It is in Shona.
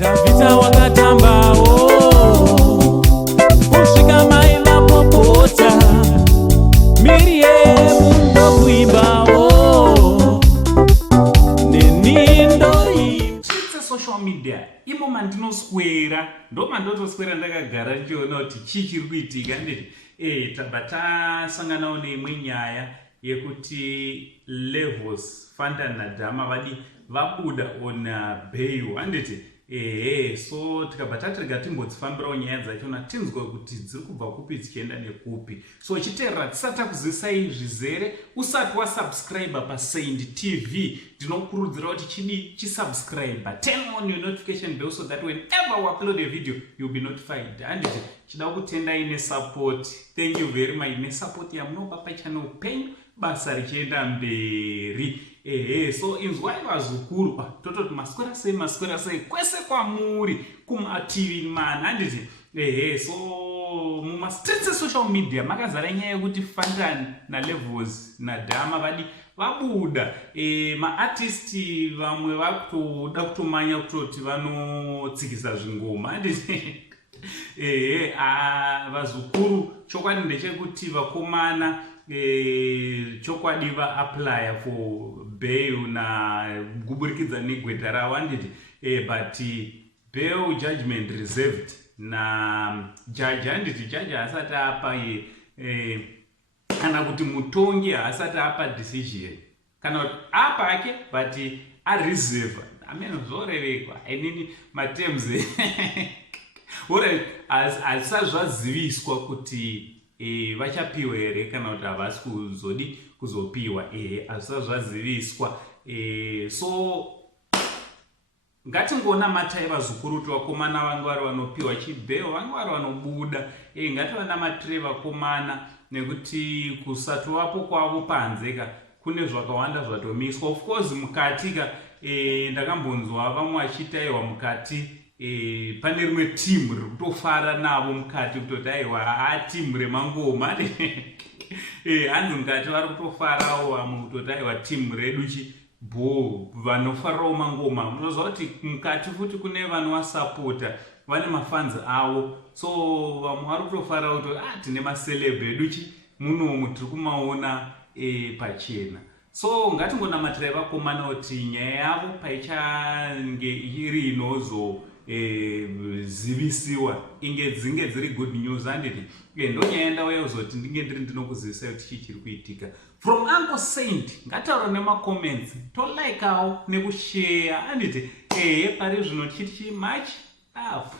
Davita wakatambao kusvika maila popota Miriam ndokuimbao nenindoi social media imo mandinoswera ndo mandotoswera ndakagara ndichiona kuti chii chiri kuitika nditi tasanganawo neimwe nyaya yekuti Levels Fanta naDhama vadi vabuda on bail handiti so tikabva tatirega timbodzifambirawo nyaya dzachona tinzwa kuti dziri kubva kupi dzichienda nekupi. So chiteerera tisati takuzisai zvizere usati wasubscribe paSaint TV ndinokurudzira kuti chisubscribe, turn on your notification bell so that whenever we upload a video you'll be notified. Handiti chida kutendai nesupport, thank you very much nesupport yamunopa pachannel penyu basa richienda mberi. So inzwai vazukuru tototi maswera sei kwese kwamuri kumativi mana handiti so mumastreets esocial media makazara nyaya yekuti Fanta naLevels naDhama vadi vabuda maartisti vamwe vakutoda kutomanya kutoti vanotsikisa zvingoma handiti vazukuru chokwadi ndechekuti vakomana chokwadi va-apply for bail na kuburikidza negweta ravo handiti but bail judgment reserved na judge handiti judge haasati apa kana kuti mutongi haasati apa decision kana kuti apa ake but areserve amenozorevekwa inini matems asazvaziviswa kuti vachapiwa here kana kuti havasi kuzopiwa asazvaziviswa so ngatingoona matai vazukuru kuti vakomana vange vari vanopiwa chibheo vange vari vanobuda ngativana matire vakomana nekuti kusatovapo kwavo panzeka kune zvakawanda zvatomiswa of course mukatika ndakambonzwa vamwe vachitaiwa mukati pane rimwe timu riri kutofara navo mukati kutoti aiwa timu remangoma hanzi mukati vari kutofarawo vamwe kutoti aiwa timu redu vanofarirawo mangoma. Munoziva kuti mukati futi kune vanovasapota vane mafanzi avo so vamwe vari kutofarawo kuti tine maselebhu edu munomu tiri kumaona pachena. So ngatingonamatirai vakomana kuti nyaya yavo paichange iri inozozivisiwa inge dzinge dziri good news handiti ndonyaya ndauya kuzoti ndinge ndinokuzivisai kuti chii chiri kuitika. From Uncle Saint ngataura nemacomments tolikeawo nekushare handiti pari zvino chiti much love.